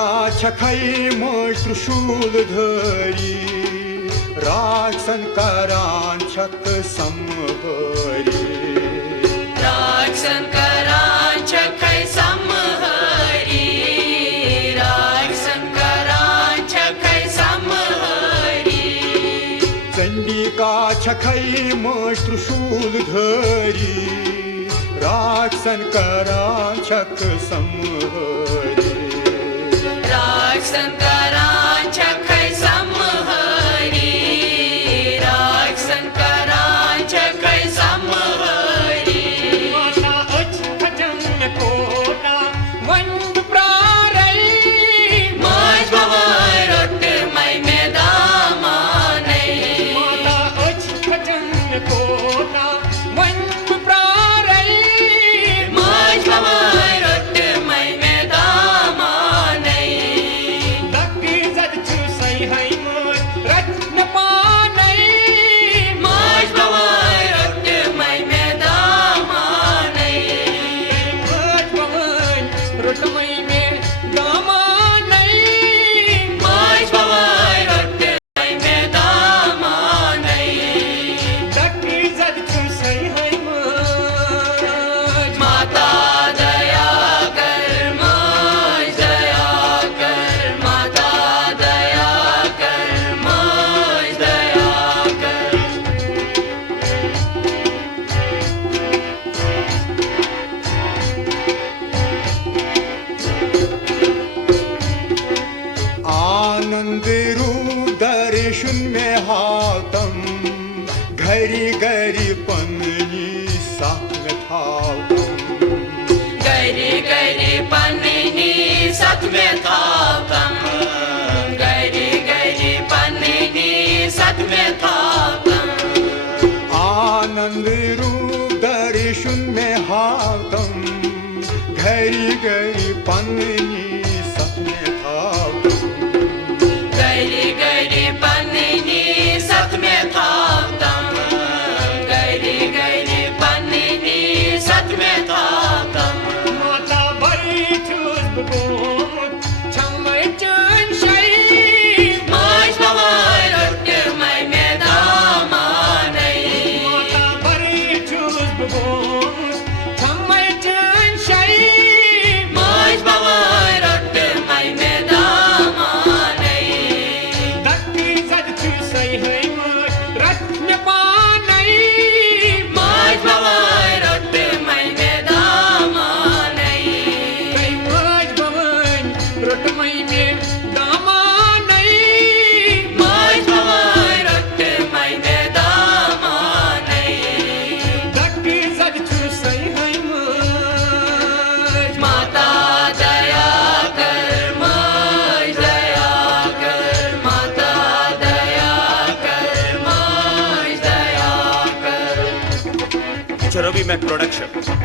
का छखई मोर त्रिशूल धरी राक्षसन करान छक समहरी राक्षसन करान छखई समहरी राक्षसन करान छखई समहरी चंडी का छखई मोर त्रिशूल धरी राक्षसन करान छक समहरी राक्षसन करान छखई समहरी राक्षसन करान छखई समहरी माता अच खजम कोटा वंद प्रारई मज भवाय रोट मै में दामानै माता अच खजम कोटा वंद प्रारई मज भवाय रोट मै में दामानै दक्की जद चुसै है मोर रत्न पानै मज भवाय रोट मै में दामानै मज भवन रोटमई में दामानै मज भवाय रोट मै में दामानै दक्की जद चुसै है मोर माता दया कर मज दया कर माता दया कर मज दया कर आनंद रूप दर्शन में हातम घरी घरी पन्नी साथ में थावतम गरी गरी पन्नी सत में थापम गरी गरी पन्नी सत में थापम आनंद रूप दर्शन में हातम घरी घरी पन्नी साथ में थावतम गरी गरी पन्नी सत में थापम गरी गरी पन्नी सत में थापम माता बड़ी चुस बगोत छमै चन शै मज भवाय रोट मै में दामानै माता बड़ी चुस बगोत छमै चन शै मज भवाय रोट मै में दामानै दक्की जद चुसै है मोर रत्न पानै मज भवाय रोट मै में दामानै कई मज भवन रोटमई में दामानै मज भवाय रोट मै में दामानै दक्की जद चुसै है मोर माता दया कर मज दया कर माता दया कर मज दया कर Cherubi Mac Production.